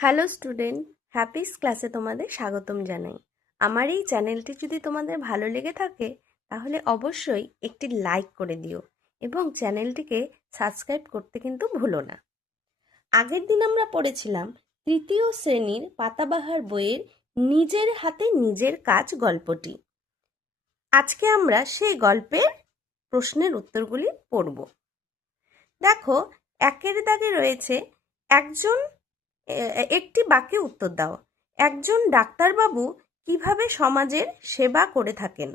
Hello student, Happy's ক্লাসে তোমাদের স্বাগতম জানাই। আমার এই চ্যানেলটি যদি তোমাদের ভালো লেগে থাকে তাহলে অবশ্যই একটি লাইক করে দিও এবং চ্যানেলটিকে সাবস্ক্রাইব করতে কিন্তু ভুলো না। আগের দিন আমরা পড়েছিলাম তৃতীয় শ্রেণীর পাতাবাহার বইয়ের নিজের হাতে নিজের কাজ গল্পটি। আজকে আমরা সেই গল্পের প্রশ্নের উত্তরগুলি পড়ব। দেখো, একের দাগে রয়েছে একটি বাক্যে উত্তর দাও। একজন ডাক্তারবাবু কিভাবে সমাজের সেবা করে থাকেন?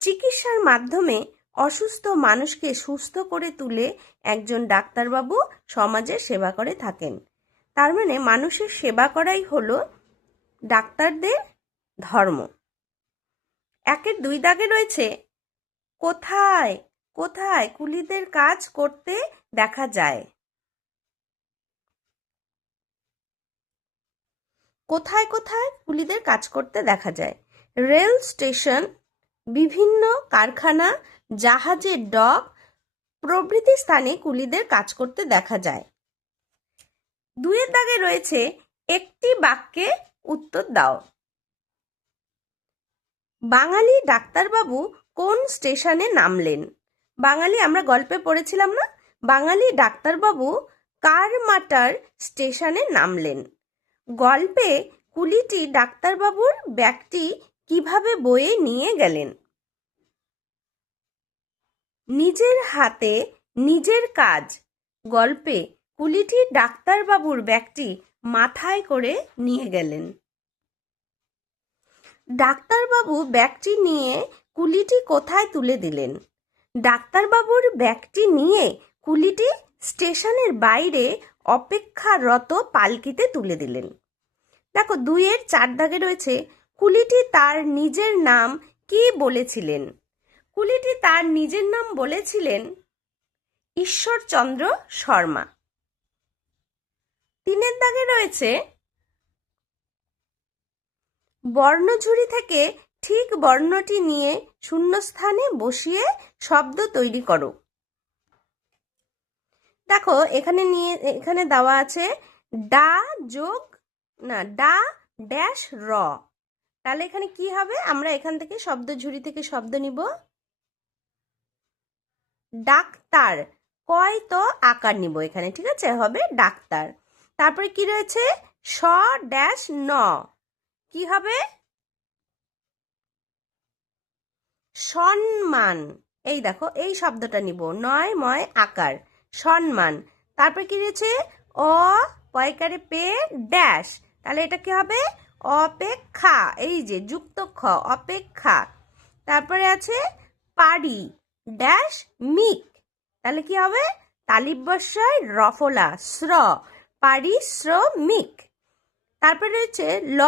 চিকিৎসার মাধ্যমে অসুস্থ মানুষকে সুস্থ করে তুলে একজন ডাক্তারবাবু সমাজের সেবা করে থাকেন। তার মানে মানুষের সেবা করাই হলো ডাক্তারদের ধর্ম। একের দুই দাগে রয়েছে কোথায় কোথায় কুলিদের কাজ করতে দেখা যায়? কোথায় কোথায় কুলিদের কাজ করতে দেখা যায়? রেল স্টেশন, বিভিন্ন কারখানা, জাহাজের ডক প্রভৃতি স্থানে কুলিদের কাজ করতে দেখা যায়। দুইয়ের দাগে রয়েছে একটি বাক্যে উত্তর দাও। বাঙালি ডাক্তারবাবু কোন স্টেশনে নামলেন? বাঙালি আমরা গল্পে পড়েছিলাম না? বাঙালি ডাক্তারবাবু কারমাটার স্টেশনে নামলেন। গল্পে কুলিটি ডাক্তারবাবুর ব্যাগটি কিভাবে বয়ে নিয়ে গেলেন? নিজের হাতে নিজের কাজ গল্পে কুলিটি ডাক্তারবাবুর ব্যাগটি মাথায় করে নিয়ে গেলেন। ডাক্তারবাবু ব্যাগটি নিয়ে কুলিটি কোথায় তুলে দিলেন? ডাক্তারবাবুর ব্যাগটি নিয়ে কুলিটি স্টেশনের বাইরে অপেক্ষারত পালকিতে তুলে দিলেন। দেখো, দুইয়ের চার দাগে রয়েছে কুলিটি তার নিজের নাম কি বলেছিলেন? কুলিটি তার নিজের নাম বলেছিলেন ঈশ্বরচন্দ্র শর্মা। তিনের দাগে রয়েছে বর্ণঝুড়ি থেকে ঠিক বর্ণটি নিয়ে শূন্যস্থানে বসিয়ে শব্দ তৈরি করো। দেখো, এখানে দেওয়া আছে ডা যোগ ডা ড্যাশ র। তাহলে এখানে কি হবে? আমরা এখান থেকে শব্দ ঝুড়ি থেকে শব্দ নিব। ডাক্তার, কয় তো আকার নিব এখানে, ঠিক আছে? হবে ডাক্তার। তারপরে কি রয়েছে? স ড্যাশ ন, কি হবে? সম্মান। এই দেখো, এই শব্দটা নিব, নয় ময় আকার, সম্মান। তারপরে কি রয়েছে? অ পয়কারে পে ড্যাশ, তাহলে এটা কি হবে? অপেক্ষা। এই যে যুক্ত খ, অপেক্ষা। তারপরে আছে পারি ড্যাশ মিক, তাহলে কি হবে? তালিব্যস্যয় রফলা শ্র, পারিশ্রমিক। তারপরে রয়েছে ল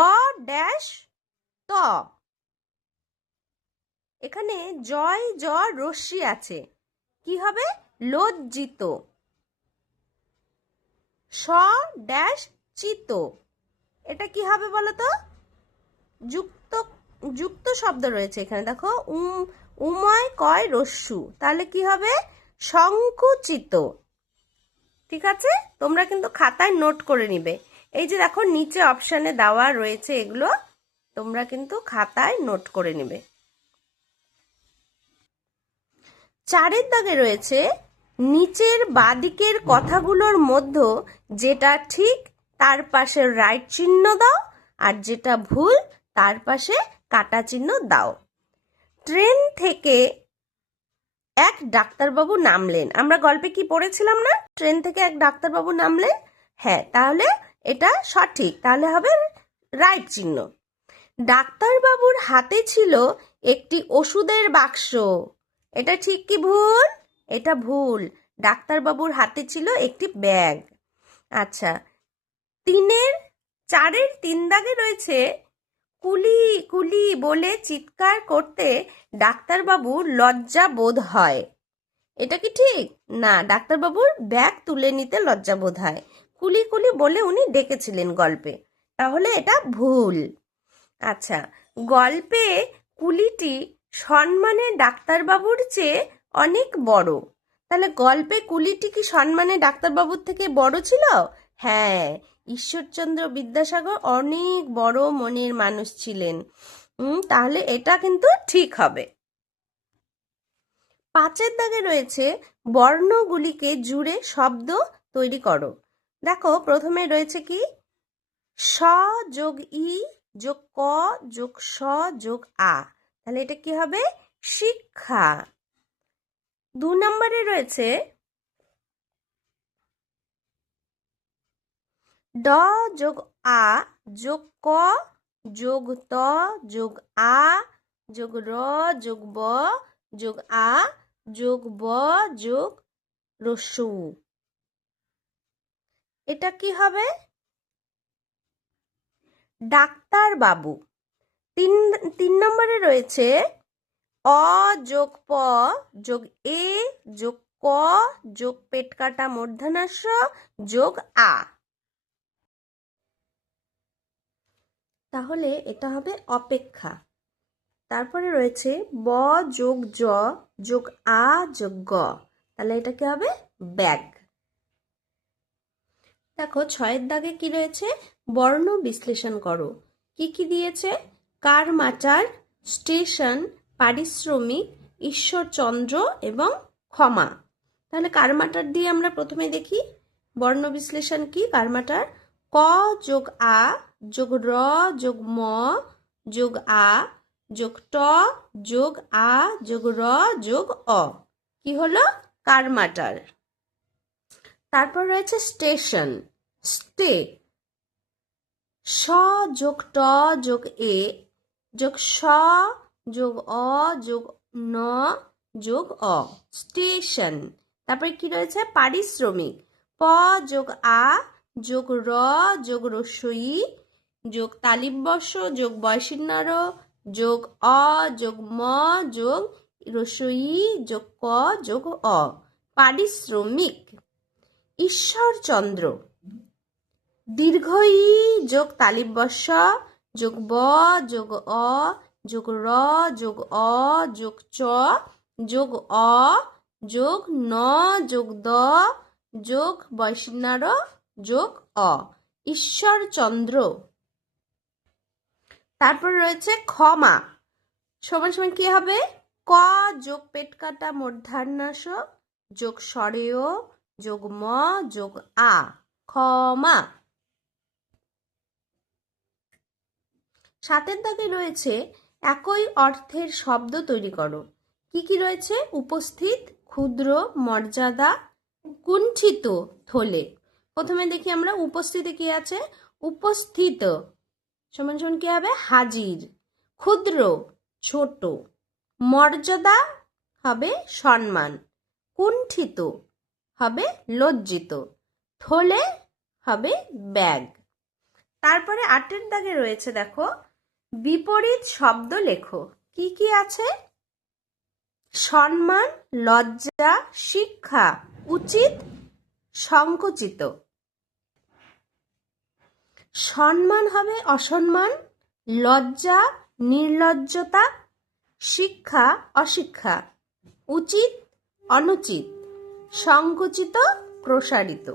ড্যাশ ত, এখানে জয় জ রশ্মি আছে, কি হবে? লজ্জিত। স ড্যাশ চিত, এটা কি হবে বলো তো? যুক্ত যুক্ত শব্দ রয়েছে এখানে, দেখো উময় কয় রস্যু, তাহলে কি হবে? সংকুচিত। ঠিক আছে, তোমরা কিন্তু খাতায় নোট করে নিবে। এই যে দেখো নিচে অপশানে দেওয়া রয়েছে, এগুলো তোমরা কিন্তু খাতায় নোট করে নিবে। চারের দাগে রয়েছে নিচের বাদিকের কথাগুলোর মধ্যে যেটা ঠিক তার পাশে রাইট চিহ্ন দাও, আর যেটা ভুল তার পাশে কাটা চিহ্ন দাও। ট্রেন থেকে এক ডাক্তারবাবু নামলেন। আমরা গল্পে কি পড়েছিলাম না? ট্রেন থেকে এক ডাক্তারবাবু নামলেন। হ্যাঁ, তাহলে এটা সঠিক, তাহলে হবে রাইট চিহ্ন। ডাক্তারবাবুর হাতে ছিল একটি ওষুধের বাক্স, এটা ঠিক কি ভুল? এটা ভুল, ডাক্তারবাবুর হাতে ছিল একটি ব্যাগ। আচ্ছা, চারের তিন দাগে রয়েছে কুলি কুলি বলে চিৎকার করতে ডাক্তারবাবুর লজ্জা বোধ হয়, এটা কি ঠিক? না, ডাক্তারবাবুর ব্যাগ তুলে নিতে লজ্জা বোধ হয়, কুলি কুলি বলে উনি ডেকেছিলেন গল্পে, তাহলে এটা ভুল। আচ্ছা, গল্পে কুলিটি সম্মানে ডাক্তারবাবুর চেয়ে অনেক বড়, তাহলে গল্পে কুলিটি কি সম্মানে ডাক্তারবাবুর থেকে বড় ছিল? হ্যাঁ, ঈশ্বরচন্দ্র বিদ্যাসাগর অনেক বড় মনের মানুষ ছিলেন। তাহলে এটা কিন্তু ঠিক হবে। 5 দাগে রয়েছে বর্ণগুলিকে জুড়ে শব্দ তৈরি করো। দেখো প্রথমে রয়েছে কি, স যোগ ই যোগ ক যোগ স যোগ আ, তাহলে এটা কি হবে, শিক্ষা। 2 নম্বরে রয়েছে ড যোগ আ যোগ ক যোগ ত যোগ আ যোগ র যোগ ব যোগ আ যোগ ব যোগ রস্যু, এটা কি হবে, ডাক্তার বাবু। 3 নম্বরে রয়েছে অ যোগ প যোগ এ যোগ ক যোগ পেট কাটা মূর্ধন্যাস্য যোগ আ, তাহলে এটা হবে অপেক্ষা। তারপরে রয়েছে ব যোগ জ যোগ আ যোগ গ, তাহলে এটা কি হবে, ব্যাগ। দেখো 6 দাগে কি রয়েছে, বর্ণ বিশ্লেষণ করো। কি কি দিয়েছে, কারমাটার, স্টেশন, পারিশ্রমিক, ঈশ্বরচন্দ্র এবং ক্ষমা। তাহলে কারমাটার দিয়ে আমরা প্রথমে দেখি বর্ণ বিশ্লেষণ কি। কারমাটার ক যোগ আ যোগ র যোগ ম যোগ আ যোগ ট যোগ আ যোগ র যোগ অ, কি হলো, কারমাটার। তারপর রয়েছে স্টেশন, স্টে, স যোগ ট যোগ এ যোগ স যোগ অ যোগ ন যোগ অ, স্টেশন। তারপরে কি রয়েছে, পারিশ্রমিক, প যোগ আ যোগ র যোগ রস্যই যোগ তালিবস্য যোগ বয়সিন্নর যোগ অ যোগ ম যোগ রস্যই যোগ ক যোগ অ, পারিশ্রমিক। ঈশ্বরচন্দ্র, দীর্ঘ ই যোগ তালিবস্য যোগ ব যোগ অ যোগ র যোগ অ যোগ চ যোগ অ যোগ ন যোগ দ যোগ বয়সিন্নার যোগ অ, ঈশ্বরচন্দ্র। তারপর রয়েছে ক্ষমা, সমান সমান কি হবে, ক যোগ পেট কাটা মূর্ধন্যাস্য যোগ স্বরেয় যোগ ম যোগ আ, ক্ষমা। 7 দাগে রয়েছে একই অর্থের শব্দ তৈরি করো। কি কি রয়েছে, উপস্থিত, ক্ষুদ্র, মর্যাদা, কুণ্ঠিত, থলে। প্রথমে দেখি আমরা উপস্থিতি কি আছে, উপস্থিত সমান সমান কি হবে, হাজির, ক্ষুদ্র ছোট, মর্যাদা হবে সম্মান, কুণ্ঠিত হবে লজ্জিত, থলে হবে ব্যাগ। তারপরে 8 দাগে রয়েছে দেখো বিপরীত শব্দ লেখো। কি কি আছে, সম্মান, লজ্জা, শিক্ষা, উচিত, সংকুচিত। সম্মান হবে অসম্মান, লজ্জা নির্লজ্জতা, শিক্ষা অশিক্ষা, উচিত অনুচিত, সংকুচিত প্রসারিত।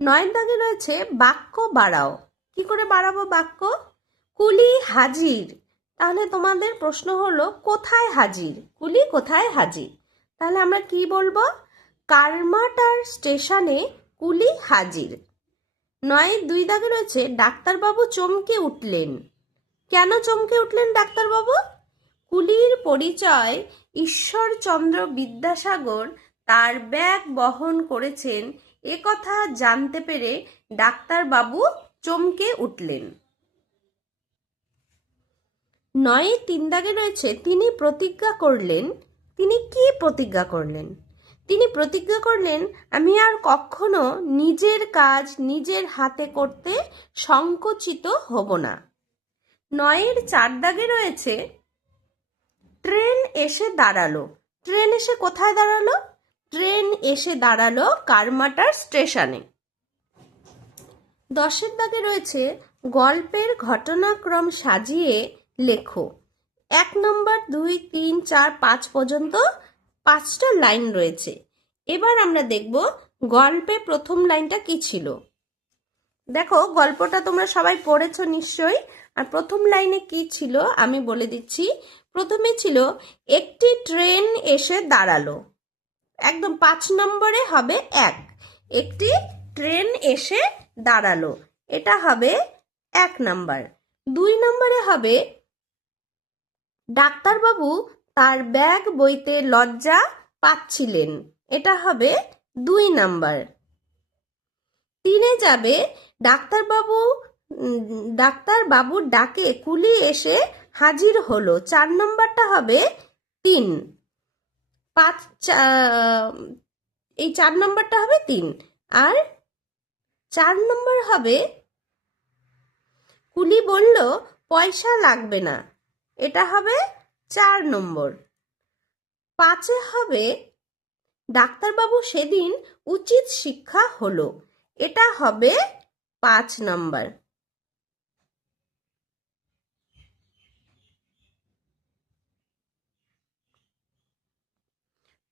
9 দাগে রয়েছে বাক্য বাড়াও। কি করে বাড়াবো বাক্য, কুলি হাজির, তাহলে তোমাদের প্রশ্ন হলো কোথায় হাজির, কুলি কোথায় হাজির, তাহলে আমরা কি বলবো, কারমাটার স্টেশনে কুলি হাজির। 9 দাগে রয়েছে ডাক্তারবাবু চমকে উঠলেন। কেন চমকে উঠলেন ডাক্তারবাবু, কুলির পরিচয় ঈশ্বরচন্দ্র বিদ্যাসাগর তার ব্যাগ বহন করেছেন এ কথা জানতে পেরে ডাক্তারবাবু চমকে উঠলেন। 9 দাগে রয়েছে তিনি প্রতিজ্ঞা করলেন। তিনি কি প্রতিজ্ঞা করলেন, তিনি প্রতিজ্ঞা করলেন আমি আর কখনো নিজের কাজ নিজের হাতে করতে সংকুচিত হব না। 9 দাগে রয়েছে ট্রেন এসে দাঁড়ালো। ট্রেন এসে কোথায় দাঁড়ালো, ট্রেন এসে দাঁড়ালো কারমাটার স্টেশনে। 10 দাগে রয়েছে গল্পের ঘটনাক্রম সাজিয়ে লেখো। 1 নম্বর 2 3 4 5 পর্যন্ত 5টা লাইন রয়েছে। এবার আমরা দেখব গল্পে প্রথম লাইনটা কি ছিল। দেখো, গল্পটা তোমরা সবাই পড়েছো নিশ্চয়ই। আর প্রথম লাইনে কি ছিল আমি বলে দিচ্ছি। প্রথমে ছিল একটি ট্রেন এসে দাঁড়ালো, একদম 5 নম্বরে হবে 1। একটি ট্রেন এসে দাঁড়ালো, এটা হবে 1 নম্বর। 2 নম্বরে হবে ডাক্তারবাবু তার ব্যাগ বইতে লজ্জা পাচ্ছিলেন, এটা হবে 2 নম্বর। 3-এ যাবে ডাক্তারবাবুর ডাকে কুলি এসে হাজির হলো, 4 নম্বরটা হবে 3। 4 নম্বরটা হবে 3। আর 4 নম্বর হবে কুলি বলল পয়সা লাগবে না, এটা হবে 4 নম্বর। 5-এ হবে ডাক্তারবাবু সেদিন উচিত শিক্ষা হলো, এটা হবে 5 নম্বর।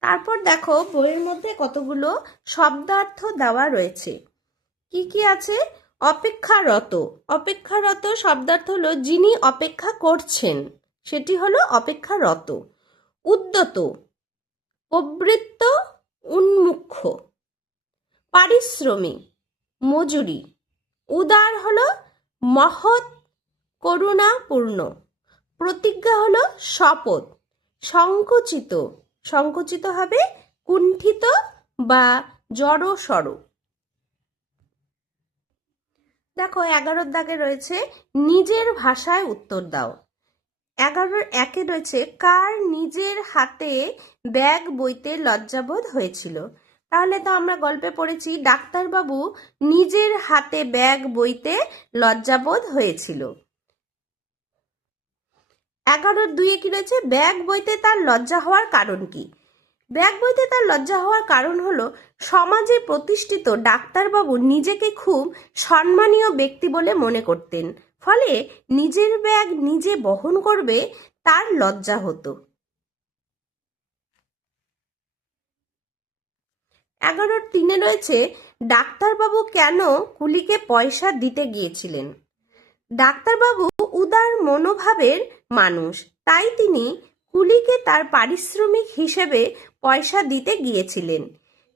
তারপর দেখো বইয়ের মধ্যে কতগুলো শব্দার্থ দেওয়া রয়েছে। কি কি আছে? অপেক্ষারত। অপেক্ষারত শব্দার্থ হলো যিনি অপেক্ষা করছেন, সেটি হলো অপেক্ষারত। উদ্যত, প্রবৃত্ত, উন্মুক্ষ। পারিশ্রমিক, মজুরি। উদার হলো মহৎ, করুণাপূর্ণ। প্রতিজ্ঞা হলো শপথ। সংকুচিত, সংকুচিত হবে কুণ্ঠিত বা জড়সড়। দেখো 11-র দাগে রয়েছে নিজের ভাষায় উত্তর দাও। 11-র 1-এ রয়েছে কার নিজের হাতে ব্যাগ বইতে লজ্জাবোধ হয়েছিল। তাহলে তো আমরা গল্পে পড়েছি ডাক্তারবাবু নিজের হাতে ব্যাগ বইতে লজ্জাবোধ হয়েছিল। 11-র 2-এ কি রয়েছে? ব্যাগ বইতে তার লজ্জা হওয়ার কারণ কি? ব্যাগ বইতে তার লজ্জা হওয়ার কারণ হলো সমাজে প্রতিষ্ঠিত ডাক্তারবাবু নিজেকে খুব সম্মানীয় ব্যক্তি বলে মনে করতেন, ফলে নিজের ব্যাগ নিজে বহন করবে তার লজ্জা হতো। 11-র 3-এ রয়েছে ডাক্তারবাবু কেন কুলিকে পয়সা দিতে গিয়েছিলেন। ডাক্তারবাবু উদার মনোভাবের মানুষ, তাই তিনি কুলিকে তার পারিশ্রমিক হিসেবে পয়সা দিতে গিয়েছিলেন।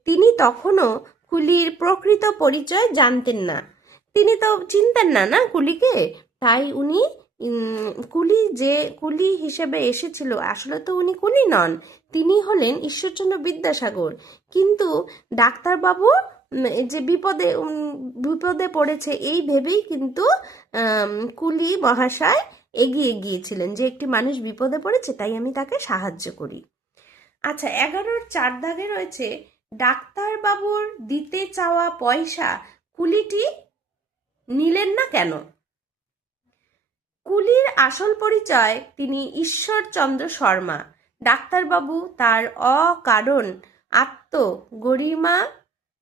তিনি তখনও কুলির প্রকৃত পরিচয় জানতেন না, তিনি তো চিনতেন না না কুলিকে, তাই উনি কুলি হিসেবে এসেছিল, আসলে তো উনি কুলি নন, তিনি হলেন ঈশ্বরচন্দ্র বিদ্যাসাগর। কিন্তু ডাক্তারবাবু যে বিপদে পড়েছে এই ভেবেই কিন্তু কুলি মহাশয় এগিয়ে গিয়েছিলেন যে একটি মানুষ বিপদে পড়েছে, তাই আমি তাকে সাহায্য করি। আচ্ছা, 11-র 4 দাগে রয়েছে ডাক্তারবাবুর দিতে চাওয়া পয়সা কুলিটি নিলেন না কেন। কুলির আসল পরিচয় তিনি ঈশ্বরচন্দ্র শর্মা। ডাক্তারবাবু তার অকারণ আত্মগরিমা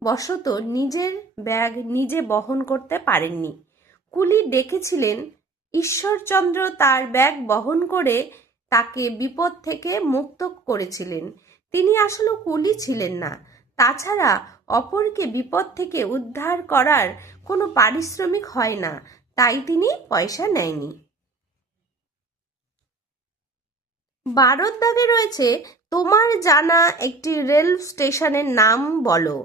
বশত নিজের ব্যাগ নিজে বহন করতে পারেননি। কুলি ডেকেছিলেন, ঈশ্বরচন্দ্র তার ব্যাগ বহন করে তাকে বিপদ থেকে মুক্ত করেছিলেন। তিনি আসলে কুলি ছিলেন না। তাছাড়া অপরকে বিপদ থেকে উদ্ধার করার কোনো পারিশ্রমিক হয় না, তাই তিনি পয়সা নেয়নি। 12-র দাগে রয়েছে তোমার জানা একটি রেল স্টেশনের নাম বলো।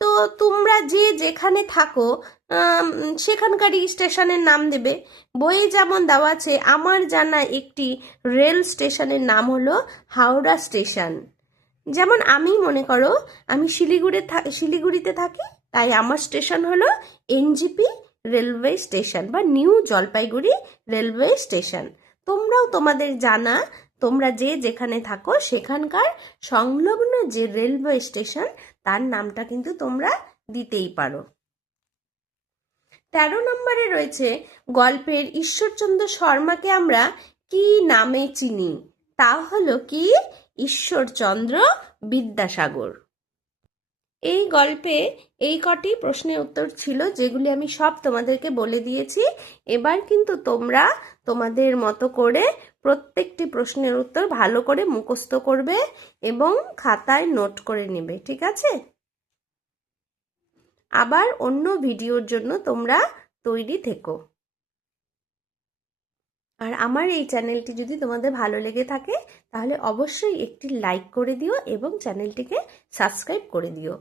তো তোমরা যে যেখানে থাকো সেখানকারই স্টেশনের নাম দেবে। বইয়ে যেমন দেওয়া আছে আমার জানা একটি রেল স্টেশনের নাম হলো হাওড়া স্টেশন। যেমন আমি মনে করো আমি শিলিগুড়িতে থাকি, তাই আমার স্টেশন হলো এনজিপি রেলওয়ে স্টেশন বা নিউ জলপাইগুড়ি রেলওয়ে স্টেশন। তোমরাও তোমাদের জানা তোমরা যে যেখানে থাকো সেখানকার সংলগ্ন যে রেলওয়ে স্টেশন তার নামটা কিন্তু তোমরা দিতেই পারো। 13 নম্বরে রয়েছে গল্পের ঈশ্বরচন্দ্র শর্মাকে আমরা কি নামে চিনি। তা হলো কি? ঈশ্বরচন্দ্র বিদ্যাসাগর। এই গল্পে এই কটি প্রশ্নের উত্তর ছিল, যেগুলি আমি সব তোমাদেরকে বলে দিয়েছি। এবার কিন্তু তোমরা তোমাদের মতো করে প্রত্যেকটি প্রশ্নের উত্তর ভালো করে মুখস্থ করবে এবং খাতায় নোট করে নেবে, ঠিক আছে? আবার অন্য ভিডিওর জন্য তোমরা তৈরি থেকো। আর আমার এই চ্যানেলটি যদি তোমাদের ভালো লেগে থাকে তাহলে অবশ্যই একটি লাইক করে দিও এবং চ্যানেলটিকে সাবস্ক্রাইব করে দিও।